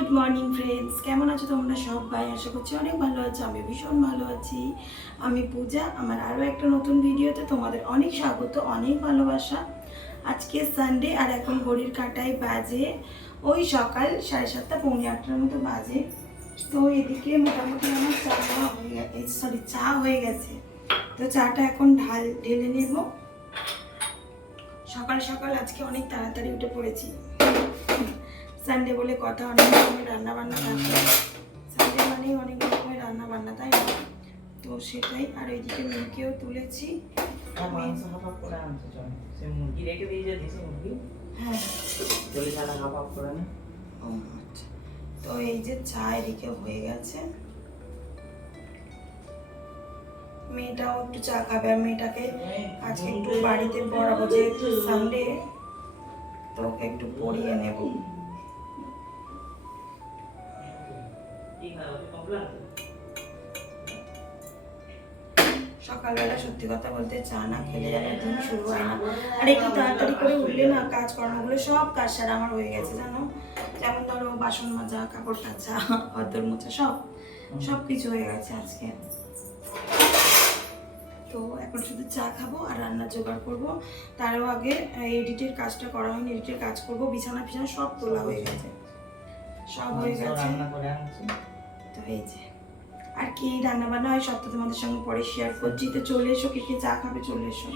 Good morning friends, কেমন আছো তোমরা সবাই? আশা করছি অনেক ভালো আছো। আমি ভীষণ ভালো আছি। আমি পূজা। আমার আরও একটা নতুন ভিডিওতে তোমাদের অনেক স্বাগত, অনেক ভালোবাসা। আজকে সানডে আর এখন ঘড়ির কাঁটায় বাজে ওই সকাল 7:30 পৌনে 8টার মতো বাজে। তো এদিকে মোটামুটি আমার চা হয়ে গেছে। তো চাটা এখন ঢেলে নেব। সকাল সকাল আজকে অনেক তাড়াতাড়ি উঠে পড়েছি। সানডে বলে কথা, অনেক রকমের রান্নাবান্না থাকে। সানডে মানেই অনেক রকমের রান্নাবান্না, তাই না? তো সেটাই। আর ওইদিকে মেয়েকেও তুলেছি। হ্যাঁ, তো এই যে চা এদিকে হয়ে গেছে। মেয়েটাও একটু চা খাবে। আর মেয়েটাকে আজকে একটু বাড়িতে পড়াবো, যেহেতু সানডে, তো ওকে একটু পড়িয়ে নেব। সকালবেলা সত্যি কথা বলতে চা না খেলে যেন দিন শুরু হয় না। আর একটু তাড়াতাড়ি করে উঠলে না কাজকর্মগুলো সব কাজ সারা আমার হয়ে গেছে, জানো। যেমন ধরো বাসন মাজা, কাপড় কাচা, ঘর মোছা, সব কিছু হয়ে গেছে আজকে। তো এখন শুধু চা খাবো আর রান্না জোগাড় করবো। তারও আগে এডিটের কাজটা করা হয়নি, এডিটের কাজ করবো। বিছানা ফিছানা সব তোলা হয়ে গেছে, সব হয়ে গেছে। তো এই যে, আর কি রান্না বান্না হয় সব তো তোমাদের সঙ্গে পরে শেয়ার করছি। তো চলে এসো, কে চা খাবে চলে এসো।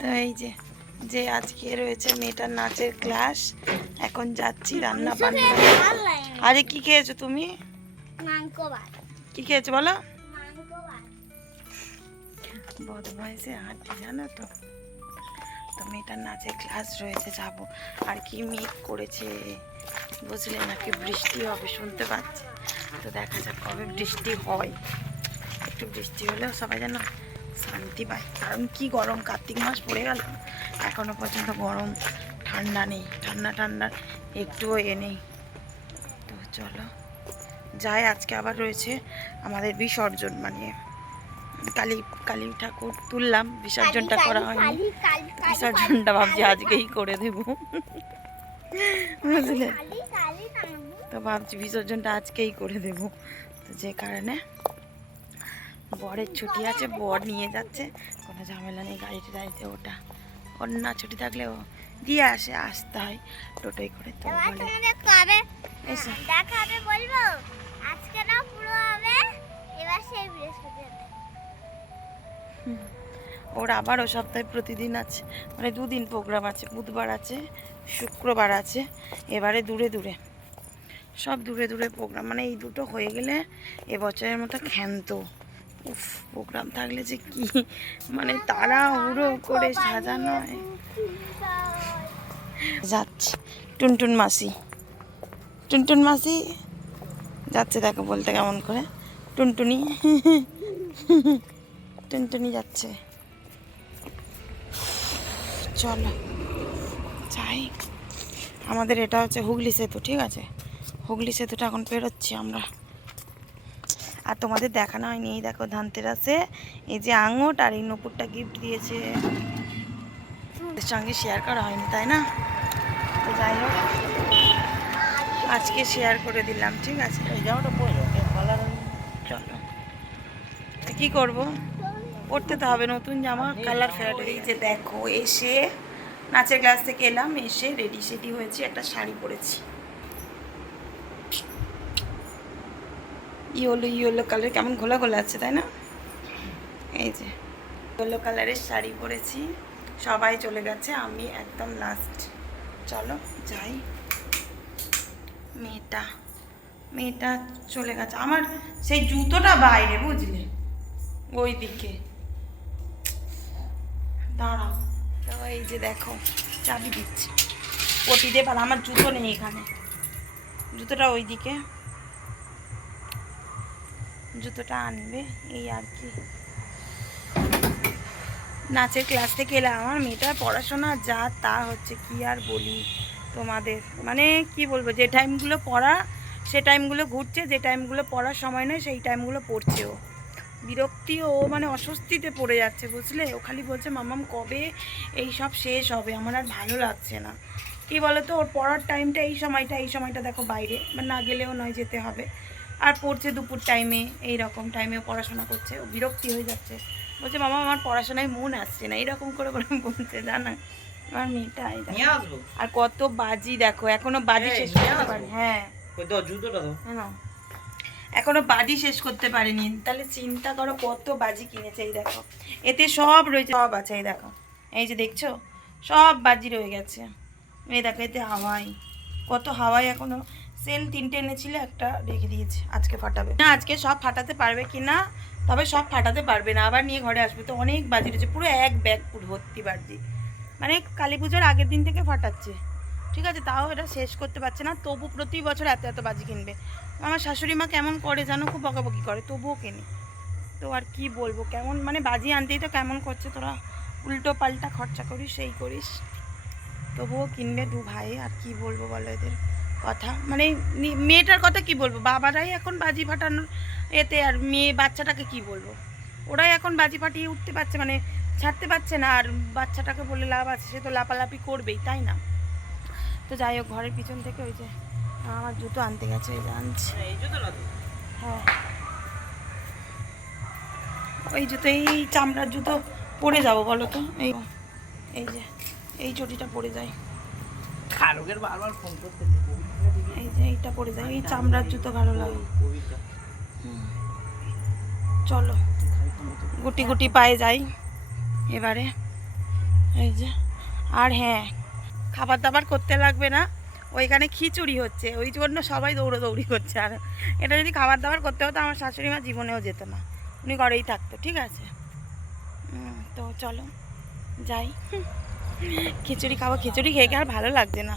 তো এই যে যে আজকে রয়েছে মেয়েটার নাচের ক্লাস, এখন যাচ্ছি রান্না বান্না। আরে কি খেয়েছো তুমি? কি খেয়েছো বলো? বদমাইশে হাঁটি, জানো তো। তো মেয়েটার নাচের ক্লাস রয়েছে, যাব। আর কি মেঘ করেছে বুঝলে, নাকি বৃষ্টি হবে শুনতে পাচ্ছি। তো দেখা যাক কবে বৃষ্টি হয়। একটু বৃষ্টি হলেও সবাই যেন শান্তি পায়। কারণ কি গরম, কার্তিক মাস পড়ে গেল, এখনো পর্যন্ত গরম, ঠান্ডা নেই। ঠান্ডা একটুও নেই। তো চলো যাই। আজকে আবার রয়েছে আমাদের বিসর্জন, মানে কালী ঠাকুর তুললাম, বিসর্জনটা করা হয়নি। বিসর্জনটা ভাবছি আজকেই করে দেব, বুঝলে। তো ভাবছি বিসর্জনটা আজকেই করে দেব। তো যে কারণে বরের ছুটি আছে, বর নিয়ে যাচ্ছে, কোনো ঝামেলা নেই। গাড়িতে ওটা ওর না ছুটি থাকলেও দিয়ে আসতে হয় টোটোয় করে। তো বলে ওর আবারও সপ্তাহে প্রতিদিন আছে, মানে দুদিন প্রোগ্রাম আছে। বুধবার আছে, শুক্রবার আছে। এবারে দূরে সব দূরে প্রোগ্রাম, মানে এই দুটো হয়ে গেলে এবছরের মতো ক্ষান্ত। উফ, প্রোগ্রাম থাকলে যে কি মানে তাড়াহুড়ো করে সাজানো হয়। যাচ্ছে টুনটুন মাসি যাচ্ছে, দেখো বলতে কেমন করে। টুনটুনি যাচ্ছে। চলো যাই। আমাদের এটা হচ্ছে হুগলি সেতু, ঠিক আছে। হুগলি সেতুটা এখন পেরোচ্ছি আমরা। আর তোমাদের দেখানো হয়নি, এই দেখো ধানতেরাসে এই যে আঙুট আর এই নপুরটা গিফট দিয়েছে, ওদের সঙ্গে শেয়ার করা হয়নি, তাই না? তো যাই হোক, আজকে শেয়ার করে দিলাম, ঠিক আছে। চলো, তো কী করবো, পরতে তো হবে নতুন জামা, কালার ফেড। এই যে দেখো, এসে নাচের ক্লাস থেকে এলাম, এসে রেডি হয়েছি, একটা শাড়ি পরেছি। ইয়েলো কালার, কেমন ঘোলা আছে, তাই না? এই যে ইয়েলো কালারের শাড়ি পরেছি। সবাই চলে গেছে, আমি একদম লাস্ট। চলো যাই। মেয়েটা চলে গেছে। আমার সেই জুতোটা বাইরে, বুঝলে, ওই দিকে। দাঁড়াও, তো এই যে দেখো চাবি দিচ্ছে, পটি দিয়ে পালা। আমার জুতো নেই এখানে, জুতোটা ওই দিকে, জুতোটা আনবে। এই আর কি, নাচের ক্লাস থেকে এলাম। আমার মেয়েটার পড়াশোনা যা তা হচ্ছে, কি আর বলি তোমাদের। মানে কি বলবো, যে টাইমগুলো পড়া সে টাইমগুলো ঘুরছে, যে টাইমগুলো পড়ার সময় নয় সেই টাইমগুলো পড়ছে। ও বিরক্তি, ও মানে অস্বস্তিতে পড়ে যাচ্ছে, বুঝলে। ও খালি বলছে মাম্মাম কবে এই সব শেষ হবে, আমার আর ভালো লাগছে না। কি বলতো, ওর পড়ার টাইমটা এই সময়টা দেখো বাইরে, মানে না গেলেও নয়, যেতে হবে। আর পড়ছে দুপুর টাইমে, এই রকম টাইমে পড়াশোনা করছে, ও বিরক্তি হয়ে যাচ্ছে, বলছে মামা আমার পড়াশোনায় মন আসছে না, এইরকম করে করে বলছে, জানা আমার মেয়েটা। আর কত বাজি দেখো, এখনো বাজি শেষ করতে পারে। হ্যাঁ এখনো বাজি শেষ করতে পারেনি, তাহলে চিন্তা করো কত বাজি কিনেছে। এই দেখো এতে সব রয়েছে, সব আছে, এই দেখো, এই যে দেখছো সব বাজি রয়ে গেছে। এই দেখো এতে হাওয়াই, কত হাওয়াই, এখনো সেল 3টে এনেছিল, একটা রেখে দিয়েছে, আজকে ফাটাবে না। আজকে সব ফাটাতে পারবে কি না, তবে সব ফাটাতে পারবে না, আবার নিয়ে ঘরে আসবে। তো অনেক বাজি রয়েছে, পুরো এক ব্যাগ পুরো ভর্তি বাজি, মানে কালী পুজোর আগের দিন থেকে ফাটাচ্ছে। ঠিক আছে, তাও এটা শেষ করতে পারছে না, তবু প্রতি বছর এত এত বাজি কিনবে। আমার শাশুড়ি মা কেমন করে জানো, খুব বকাবকি করে, তবুও কেনে। তো আর কি বলবো, কেমন মানে বাজি আনতেই তো কেমন করছে, তোরা উল্টো পাল্টা খরচা করিস, সেই করিস, তবুও কিনবে দু ভাই। আর কি বলবো বলো এদের কথা, মানে মেয়েটার কথা কি বলবো, বাবারাই এখন বাজি ফাটানোর এতে, আর মেয়ে বাচ্চাটাকে কি বলবো, ওরাই এখন বাজি ফাটিয়ে উঠতে পারছে, মানে ছাড়তে পারছে না। আর বাচ্চাটাকে বলে লাভ আছে, সে তো লাপালাপি করবেই, তাই না? তো যাই হোক, ঘরের পিছন থেকে ওই যে আমার জুতো আনতে গেছে, ওই যে আনছে। হ্যাঁ ওই জুতো, এই চামড়ার জুতো পরে যাবো বলো তো, এই এই যে এই চটিটা পরে যায়, এই যে এইটা পরে যায়, এই চামড়ার জুতো ভালো লাগে। চলো গুটি গুটি পায়ে যাই এবারে, এই যে। আর হ্যাঁ, খাবার দাবার করতে লাগবে না, ওইখানে খিচুড়ি হচ্ছে, ওই জন্য সবাই দৌড়োদৌড়ি করছে। আর এটা যদি খাবার দাবার করতে হতো, আমার শাশুড়ি মা জীবনেও যেত না, উনি ঘরেই থাকতো। ঠিক আছে, তো চলো যাই, খিচুড়ি খাবো। খিচুড়ি খেয়ে আর ভালো লাগছে না,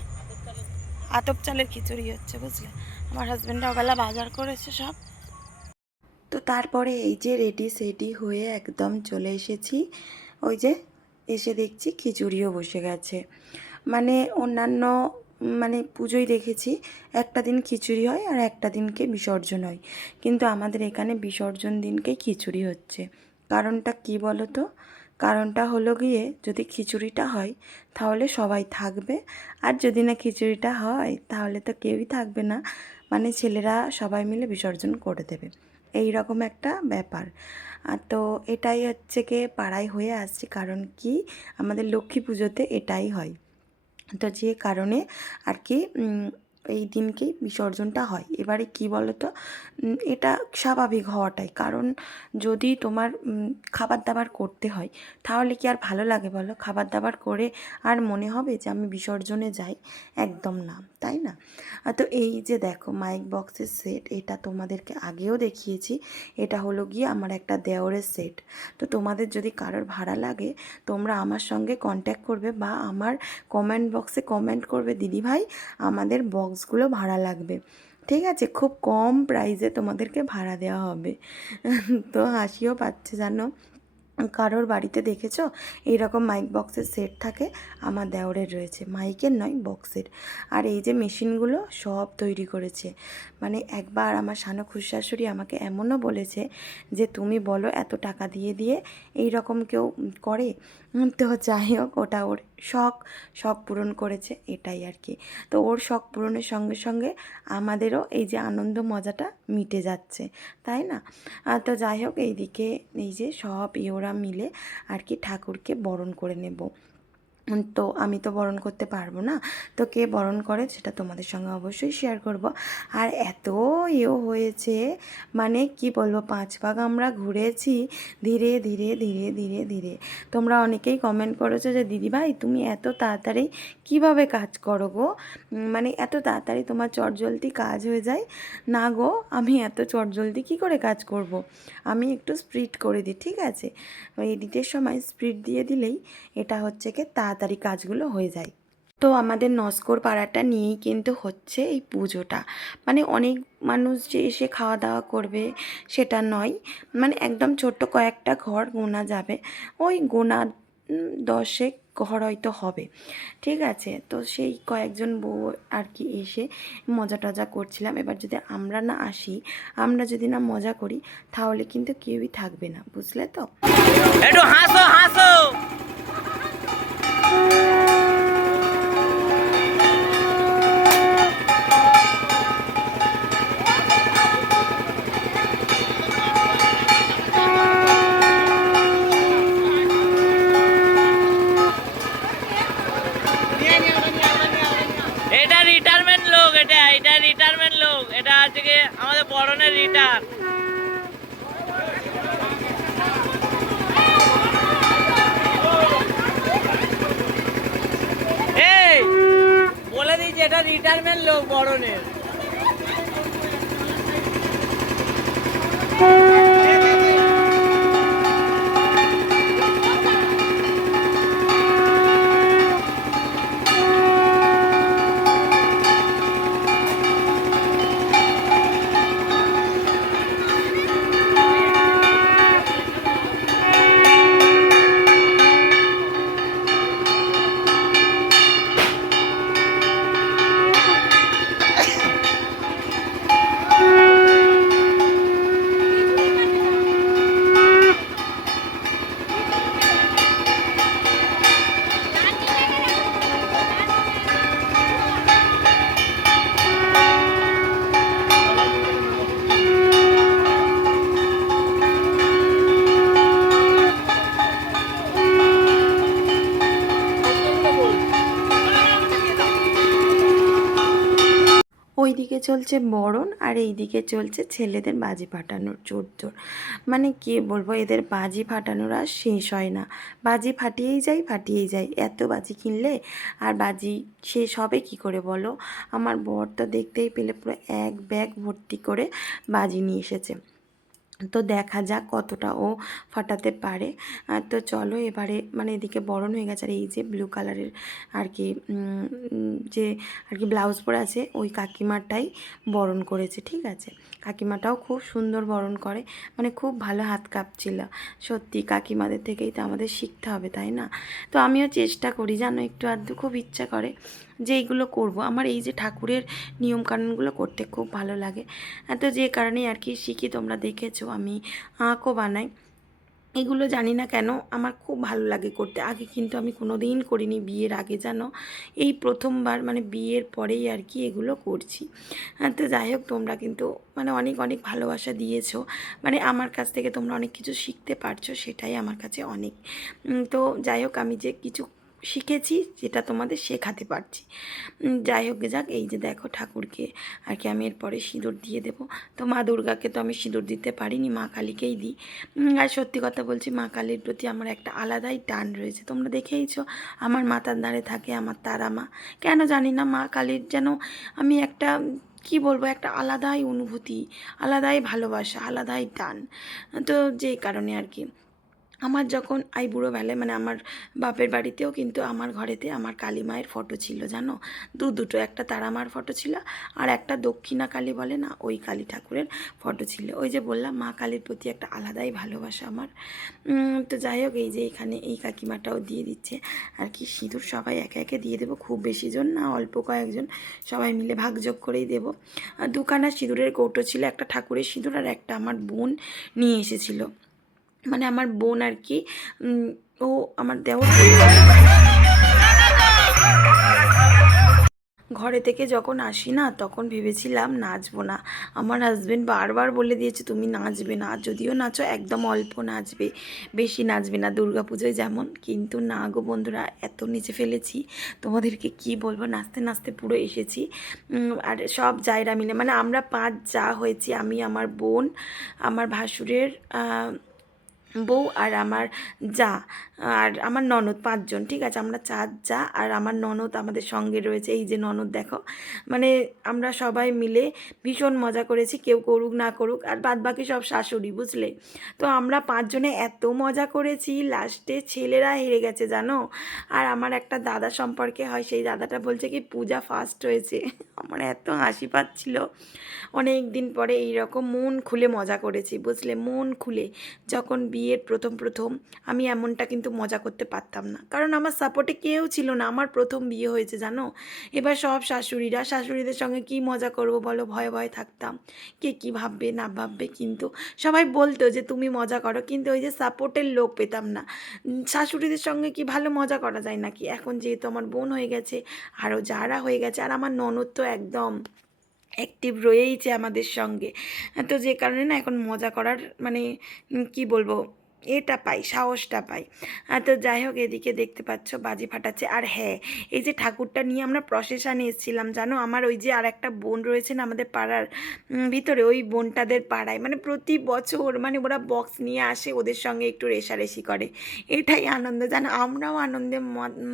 আতপ চালের খিচুড়ি হচ্ছে, বুঝলে। আমার হাজব্যান্ড ওবেলা বাজার করেছে সব। তো তারপরে এই যে রেডি সেডি হয়ে একদম চলে এসেছি, ওই যে এসে দেখছি খিচুড়িও বসে গেছে। মানে অন্যান্য মানে পুজোয় দেখেছি একটা দিন খিচুড়ি হয় আর একটা দিনকে বিসর্জন হয়, কিন্তু আমাদের এখানে বিসর্জন দিনকেই খিচুড়ি হচ্ছে। কারণটা কি বলো তো? কারণটা হলো গিয়ে, যদি খিচুড়িটা হয় তাহলে সবাই থাকবে, আর যদি না খিচুড়িটা হয় তাহলে তো কেউই থাকবে না, মানে ছেলেরা সবাই মিলে বিসর্জন করে দেবে, এই রকম একটা ব্যাপার। তো এটাই হচ্ছে কি পাড়ায় হয়ে আসছে, কারণ কি আমাদের লক্ষ্মী পুজোতে এটাই হয়। তো যে কারণে আর কি এই দিনকেই বিসর্জনটা হয়। এবারে কি বলো তো, এটা স্বাভাবিক হওয়াটাই, কারণ যদি তোমার খাবার দাবার করতে হয় তাহলে কি আর ভালো লাগে বলো? খাবার দাবার করে আর মনে হবে যে আমি বিসর্জনে যাই? একদম না, তাই না? তো এই যে দেখো মাইক বক্সের সেট, এটা তোমাদেরকে আগেও দেখিয়েছি, এটা হলো গিয়ে আমার একটা দেওরের সেট। তো তোমাদের যদি কারোর ভাড়া লাগে, তোমরা আমার সঙ্গে কন্ট্যাক্ট করবে বা আমার কমেন্ট বক্সে কমেন্ট করবে, দিদিভাই আমাদের বক্সগুলো ভাড়া লাগবে। ঠিক আছে, খুব কম প্রাইসে তোমাদেরকে ভাড়া দেওয়া হবে। তো হাসিও পাচ্ছে জানো, কারোর বাড়িতে দেখেছো এইরকম মাইক বক্সের সেট থাকে? আমার দেওরের রয়েছে, মাইকের নয় বক্সের। আর এই যে মেশিনগুলো সব তৈরি করেছে, মানে একবার আমার সানো খুশাশুড়ি আমাকে এমনও বলেছে যে তুমি বলো এত টাকা দিয়ে দিয়ে এই রকম কেউ করে? তো যাই হোক, ওটা ওর শখ, শখ পূরণ করেছে, এটাই আর কি। তো ওর শখ পূরণের সঙ্গে সঙ্গে আমাদেরও এই যে আনন্দ মজাটা মিটে যাচ্ছে, তাই না? তো যাই হোক, এইদিকে এই যে সব ওরা মিলে আর কি ঠাকুরকে বরণ করে নেব। তো আমি তো বরণ করতে পারবো না, তো কে বরণ করে সেটা তোমাদের সঙ্গে অবশ্যই শেয়ার করব। আর এত হয়েছে, মানে কি বলবো, 5 ভাগ আমরা ঘুরেছি ধীরে ধীরে ধীরে ধীরে ধীরে। তোমরা অনেকেই কমেন্ট করেছো যে দিদিভাই তুমি এত তাড়াতাড়ি কিভাবে কাজ করো গো, মানে এত তাড়াতাড়ি তোমার চটজলদি কাজ হয়ে যায়? না গো, আমি এত চটজলদি কী করে কাজ করব? আমি একটু স্পিড করে দিই, ঠিক আছে? এডিটের সময় স্পিড দিয়ে দিলেই এটা হচ্ছে কি তাড়াতাড়ি কাজগুলো হয়ে যায়। তো আমাদের নস্কর পাড়াটা নিয়েই কিন্তু হচ্ছে এই পুজোটা, মানে অনেক মানুষ যে এসে খাওয়া দাওয়া করবে সেটা নয়, মানে একদম ছোট্ট কয়েকটা ঘর গোনা যাবে, ওই গোনা 10 ঘর হয়তো হবে। ঠিক আছে, তো সেই কয়েকজন বউ আর কি এসে মজা টজা করছিলাম। এবার যদি আমরা না আসি, আমরা যদি না মজা করি, তাহলে কিন্তু কেউই থাকবে না, বুঝলে তো? একটু হাসো হাসো। এটা রিটায়ারমেন্ট লোক, এটা আজকে আমাদের বরণের রিটায়ার। এই বলে দিয়েছি এটা রিটায়ারমেন্ট লোক বরণের। ওইদিকে চলছে বরণ আর এইদিকে চলছে ছেলেদের বাজি ফাটানোর জোর। মানে কি বলবো, এদের বাজি ফাটানোর আর শেষ হয় না। বাজি ফাটিয়েই যায়, এত বাজি কিনলে আর বাজি শেষ হবে কি করে বলো। আমার বর তো দেখতেই পেলে পুরো এক ব্যাগ ভর্তি করে বাজি নিয়ে এসেছে। তো দেখা যাক কতটা ও ফাটাতে পারে। তো চলো এবারে মানে এদিকে বরণ হয়ে গেছে। আর এই যে ব্লু কালারের আর কি যে আর কি ব্লাউজ পরে আছে ওই কাকিমাটাই বরণ করেছে, ঠিক আছে। কাকিমাটাও খুব সুন্দর বরণ করে, মানে খুব ভালো হাত কাঁপছিল। সত্যি কাকিমাদের থেকেই তো আমাদের শিখতে হবে, তাই না? তো আমিও চেষ্টা করি, জানো, একটু আধটু খুব ইচ্ছা করে যে এইগুলো করব। আমার এই যে ঠাকুরের নিয়মকানুনগুলো করতে খুব ভালো লাগে। তো যে কারণে আর কি শিখি। তোমরা দেখেছো আমি আঁকও বানাই। এগুলো জানি না কেন আমার খুব ভালো লাগে করতে। আগে কিন্তু আমি কোনো দিন করিনি, বিয়ের আগে জানো, এই প্রথমবার মানে বিয়ের পরেই আর কি এগুলো করছি। তো যাই হোক, তোমরা কিন্তু মানে অনেক অনেক ভালোবাসা দিয়েছো, মানে আমার কাছ থেকে তোমরা অনেক কিছু শিখতে পারছো, সেটাই আমার কাছে অনেক। তো যাই হোক, আমি যে কিছু শিখেছি যেটা তোমাদের শেখাতে পারছি। যাই হোক যাক, এই যে দেখো ঠাকুরকে আর কি আমি এরপরে সিঁদুর দিয়ে দেবো। তো মা দুর্গাকে তো আমি সিঁদুর দিতে পারিনি, মা কালীকেই দিই। আর সত্যি কথা বলছি, মা কালীর প্রতি আমার একটা আলাদাই টান রয়েছে। তোমরা দেখেইছো আমার মাথার ধারে থাকে আমার তারা মা। কেন জানি না, মা কালীর যেন আমি একটা কি বলবো, একটা আলাদাই অনুভূতি, আলাদাই ভালোবাসা, আলাদাই টান। তো যেই কারণে আর কি আমার যখন বুড়োবেলায় মানে আমার বাপের বাড়িতেও কিন্তু আমার ঘরেতে আমার কালী মায়ের ফটো ছিল, জানো, দুটো, একটা তারা মার ফটো ছিল আর একটা দক্ষিণা কালী বলে না, ওই কালী ঠাকুরের ফটো ছিল। ওই যে বললাম মা কালীর প্রতি একটা আলাদাই ভালোবাসা আমার। তো যাই হোক, এই যে এখানে এই কাকিমাটাও দিয়ে দিচ্ছে আর কি সিঁদুর। সবাই একে একে দিয়ে দেবো, খুব বেশি জন না, অল্প কয়েকজন, সবাই মিলে ভাগযোগ করেই দেবো। দুখানা সিঁদুরের কৌটো ছিল, একটা ঠাকুরের সিঁদুর আর একটা আমার বোন নিয়ে এসেছিলো। মানে আমার বোন আর কি, ও আমার দেওর ঘরে থেকে যখন আসি না তখন ভেবেছিলাম নাচবো না। আমার হাজব্যান্ড বারবার বলে দিয়েছে তুমি নাচবে না, যদিও নাচো একদম অল্প নাচবে, বেশি নাচবে না, দুর্গাপুজোয় যেমন। কিন্তু না গো বন্ধুরা, এত নিচে ফেলেছি তোমাদেরকে কি বলবো, নাচতে নাচতে পুরো এসেছি। আর সব জায়গা মিলে মানে আমরা 5 যা হয়েছি, আমি, আমার বোন, আমার ভাসুরের বউ আর আমার যা আর আমার ননদ, 5 জন, ঠিক আছে। আমরা 4 যা আর আমার ননদ আমাদের সঙ্গে রয়েছে, এই যে ননদ দেখো। মানে আমরা সবাই মিলে ভীষণ মজা করেছি, কেউ করুক না করুক, আর বাদ বাকি সব শাশুড়ি, বুঝলে। তো আমরা 5 জনে এত মজা করেছি, লাস্টে ছেলেরা হেরে গেছে জানো। আর আমার একটা দাদা সম্পর্কে হয়, সেই দাদাটা বলছে কি পূজা ফার্স্ট হয়েছে। আমার এত হাসি পাচ্ছিল। অনেক দিন পরে এই রকম মন খুলে মজা করেছি, বুঝলে, মন খুলে। যখন বিয়ের প্রথম আমি এমনটা কিন্তু মজা করতে পারতাম না, কারণ আমার সাপোর্টে কেউ ছিল না। আমার প্রথম বিয়ে হয়েছে জানো। এবার সব শাশুড়িদের সঙ্গে কি মজা করব বলো, ভয়ে ভয়ে থাকতাম কে কী ভাববে না ভাববে। কিন্তু সবাই বলতো যে তুমি মজা করো, কিন্তু ওই যে সাপোর্টের লোক পেতাম না। শাশুড়িদের সঙ্গে কি ভালো মজা করা যায় নাকি। এখন যেহেতু আমার বোন হয়ে গেছে, আরও যারা হয়ে গেছে, আর আমার ননদ তো একদম অ্যাক্টিভ রয়েইছে আমাদের সঙ্গে। তো যে কারণে না এখন মজা করার মানে কি বলবো, এটা পাই, সাহসটা পাই। তো যাই হোক, এদিকে দেখতে পাচ্ছ বাজি ফাটাচ্ছে। আর হ্যাঁ, এই যে ঠাকুরটা নিয়ে আমরা প্রসেশনে এসেছিলাম জানো, আমার ওই যে আর একটা বোন রয়েছে না আমাদের পাড়ার ভিতরে, ওই বোনটাদের পাড়ায় মানে প্রতি বছর মানে ওরা বক্স নিয়ে আসে, ওদের সঙ্গে একটু রেষারেষি করে, এটাই আনন্দ জানো। আমরাও আনন্দে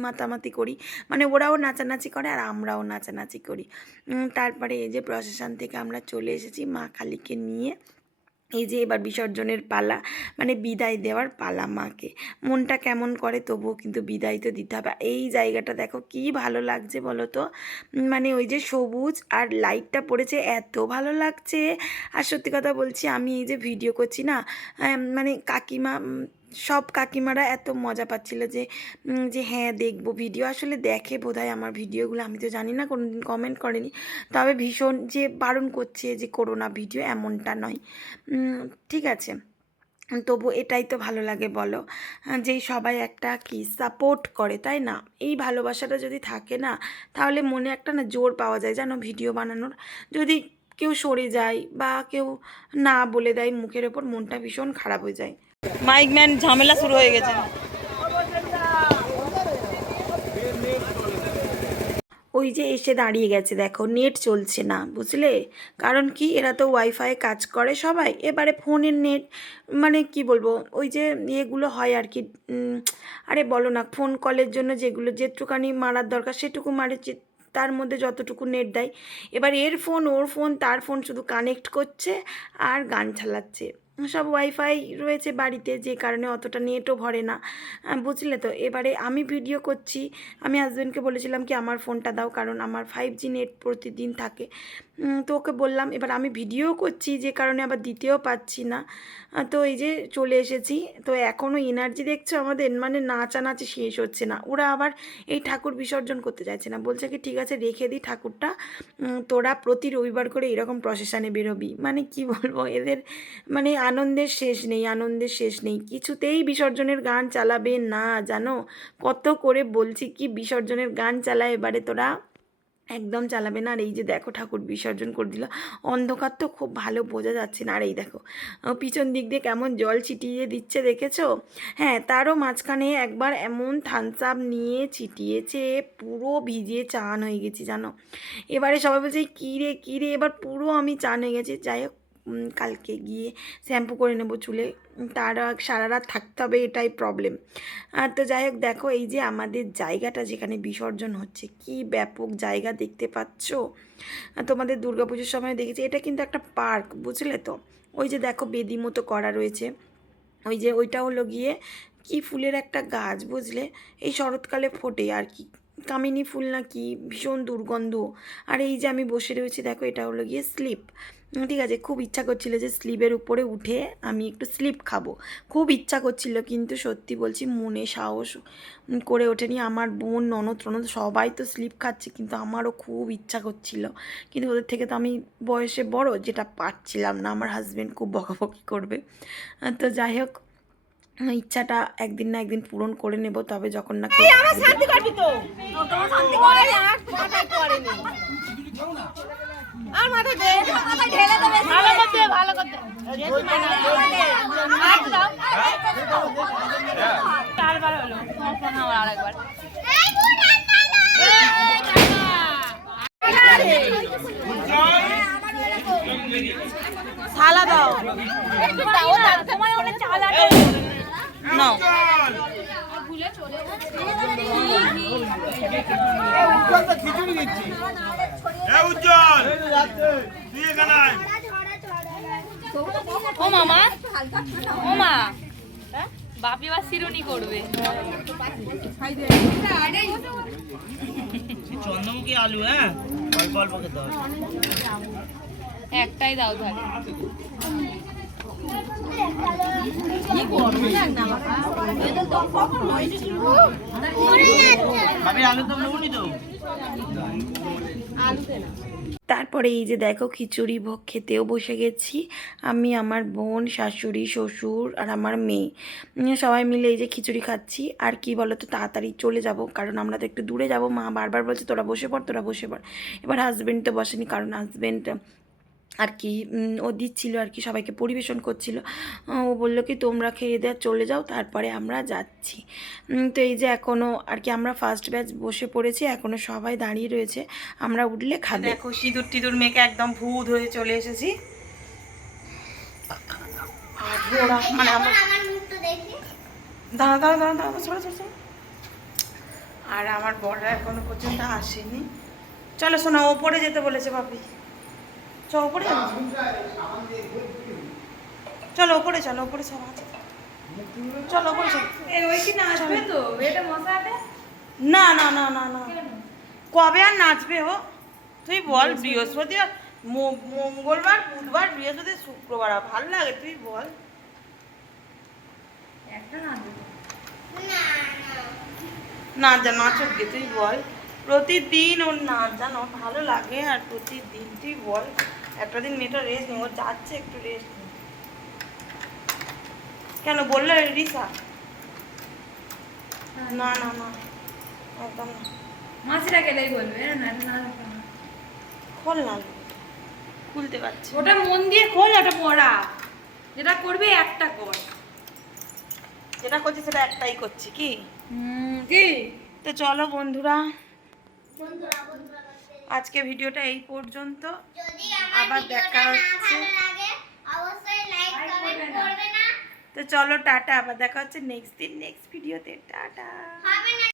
মাতামাতি করি, মানে ওরাও নাচানাচি করে আর আমরাও নাচানাচি করি। তারপরে এই যে প্রসেশন থেকে আমরা চলে এসেছি মা কালীকে নিয়ে। এই যে এবার বিসর্জনের পালা, মানে বিদায় দেওয়ার পালা মাকে। মনটা কেমন করে, তবুও কিন্তু বিদায় তো দিতে হবে। এই জায়গাটা দেখো কি ভালো লাগছে বলো তো, মানে ওই যে সবুজ আর লাইটটা পড়েছে, এত ভালো লাগছে। আর সত্যি কথা বলছি, আমি এই যে ভিডিও করছি না, মানে কাকিমা সব কাকিমারা এত মজা পাচ্ছিল যে যে হ্যাঁ দেখবো ভিডিও, আসলে দেখে বোধহয় আমার ভিডিওগুলো, আমি তো জানি না, কোনোদিন কমেন্ট করেনি। তবে ভীষণ যে বারণ করছে যে করোনা ভিডিও, এমনটা নয়। ঠিক আছে, তবু এটাই তো ভালো লাগে বলো, যেই সবাই একটা কি সাপোর্ট করে, তাই না? এই ভালোবাসাটা যদি থাকে না, তাহলে মনে একটা না জোর পাওয়া যায় জানো ভিডিও বানানোর। যদি কেউ সরে যায় বা কেউ না বলে দেয় মুখের ওপর, মনটা ভীষণ খারাপ হয়ে যায়। মাইক ম্যান ঝামেলা শুরু হয়ে গেছে। ওই যে এসে দাঁড়িয়ে গেছে দেখো, নেট চলছে না বুঝলে, কারণ কি এরা তো ওয়াইফাই কাজ করে সবাই, এবারে ফোনের নেট মানে কি বলবো, ওই যে ইয়েগুলো হয় আর কি, আরে বলো না, ফোন কলের জন্য যেগুলো যেটুকানি মারার দরকার সেটুকু মারে, তার মধ্যে যতটুকু নেট দেয়। এবার এর ফোন ওর ফোন তার ফোন শুধু কানেক্ট করছে আর গান চালাচ্ছে। সব ওয়াইফাই রয়েছে বাড়িতে, যে কারণে অতটা নেটও ভরে না, বুঝলে তো। এবারে আমি ভিডিও করছি, আমি হাজব্যান্ডকে বলেছিলাম কি আমার ফোনটা দাও, কারণ আমার 5G নেট প্রতিদিন থাকে। তো ওকে বললাম, এবার আমি ভিডিও করছি যে কারণে আবার দিতেও পাচ্ছি না। তো এই যে চলে এসেছি, তো এখনও এনার্জি দেখছো আমাদের, মানে নাচানাচি শেষ হচ্ছে না। ওরা আবার এই ঠাকুর বিসর্জন করতে চাইছে না, বলছে কি ঠিক আছে রেখে দিই ঠাকুরটা, তোরা প্রতি রবিবার করে এরকম প্রসেশনে বেরোবি। মানে কি বলবো এদের, মানে আনন্দের শেষ নেই, আনন্দের শেষ নেই, কিছুতেই বিসর্জনের গান চালাবে না জানো। কত করে বলছি কি বিসর্জনের গান চালায়, এবারে তোরা একদম চালাবে না। আর এই যে দেখো ঠাকুর বিসর্জন করে দিল, অন্ধকার তো খুব ভালো বোঝা যাচ্ছে না। আর এই দেখো পিছন দিক দিয়ে কেমন জল ছিটিয়ে দিচ্ছে দেখেছো। হ্যাঁ, তারও মাঝখানে একবার এমন থামস আপ নিয়ে ছিটিয়েছে, পুরো ভিজে চান হয়ে গেছি জানো। এবারে সবাই বলছে কী রে কী রে, এবার পুরো আমি চান হয়ে গেছি। যাই হোক, কালকে গিয়ে শ্যাম্পু করে নেবো চুলে, তার সারা রাত থাকতে হবে, এটাই প্রবলেম। তো যাই হোক দেখো, এই যে আমাদের জায়গাটা যেখানে বিসর্জন হচ্ছে, কি ব্যাপক জায়গা দেখতে পাচ্ছ। তোমাদের দুর্গাপুজোর সময় দেখেছি, এটা কিন্তু একটা পার্ক বুঝলে তো। ওই যে দেখো বেদি মতো করা রয়েছে, ওই যে ওইটা হলো গিয়ে কি ফুলের একটা গাছ বুঝলে, এই শরৎকালে ফোটে আর কি, কামিনী ফুল না কি, ভীষণ দুর্গন্ধ। আর এই যে আমি বসে রয়েছি দেখো, এটা হলো গিয়ে স্লিপ। ঠিক আছে, খুব ইচ্ছা করছিল যে স্লিপের উপরে উঠে আমি একটু স্লিপ খাবো, খুব ইচ্ছা করছিল, কিন্তু সত্যি বলছি মনে সাহস করে ওঠেনি। আমার বোন ননদ টনদ সবাই তো স্লিপ খাচ্ছে, কিন্তু আমারও খুব ইচ্ছা করছিল, কিন্তু ওদের থেকে তো আমি বয়সে বড়, যেটা পারছিলাম না, আমার হাজব্যান্ড খুব বকাবকি করবে। তো যাই হোক, ইচ্ছাটা একদিন না একদিন পূরণ করে নেব, তবে যখন না থালা দাও নাও। ও মামা, ও মা, বাপি আবার শিরুনি করবে। চন্দ্রমুখী আলু, হ্যাঁ অল্প অল্প খেতে হবে। একটাই দাও তাহলে। ভাবি আলু তো লবণই তো। তারপরে এই যে দেখো খিচুড়ি ভোগ খেতেও বসে গেছি, আমি, আমার বোন, শাশুড়ি, শ্বশুর আর আমার মেয়ে, সবাই মিলে এই যে খিচুড়ি খাচ্ছি। আর কি বলো তো, তাড়াতাড়ি চলে যাব, কারণ আমরা তো একটু দূরে যাব। মা বারবার বলছে তোরা বসে পড়, তোরা বসে পড়। এবার হাজব্যান্ড তো বসেনি, কারণ হাজব্যান্ড আর কি ও দিচ্ছিল আর কি, সবাইকে পরিবেশন করছিল। ও বললো কি তোমরা খেয়ে দেওয়া চলে যাও, তারপরে আমরা যাচ্ছি। তো এই যে এখনও আর কি আমরা ফার্স্ট ব্যাচ বসে পড়েছি, এখনও সবাই দাঁড়িয়ে রয়েছে, আমরা উঠলে খাবে। দেখো সিঁদুর টিঁদুর মেখে একদম ভূত হয়ে চলে এসেছি। আর ওরা মানে আমার দাঁড়া দাঁড়া দাঁড়া দাঁড়া চলো চলো চলো। আর আমার বড়রা এখনো পর্যন্ত আসেনি। চলো শোনা, ওপরে যেতে বলেছে বাপি। চলো ওপরে যাবো, চলো ওপরে, চলো ওপরে সব আছে, চলো ওপরে চলো। ওই কি না আসবে তো এটা মশাতে? না না না না না, কবে আর নাচবে ও তুই বল? বৃহস্পতিবার, মঙ্গলবার, বুধবার, বৃহস্পতিবার, শুক্রবার, ভালো লাগে তুই বল? একটা নাচবে না যা নাচক গে তুই বল? প্রতিদিন ওর নাচ জান ওর ভালো লাগে, আর প্রতিদিন তুই বল একটা দিন মেয়েটা রেস্ট নেই, ও যাচ্ছে একটু রেস্ট নেই। কেন বললে রিসা? না না না একদম না। মাছিরা গেলেই বলবে না না খোল না, খুলতে পারছি। ওটা মন দিয়ে খোল, ওটা পড়া যেটা করবে একটা কর। যেটা করছি সেটা একটাই করছি কি? কি তো চলো বন্ধুরা, আজকে ভিডিওটা এই পর্যন্ত, আবার দেখা হচ্ছে। তো চলো টাটা, আবার দেখা হচ্ছে নেক্সট দিন নেক্সট ভিডিওতে। টাটা।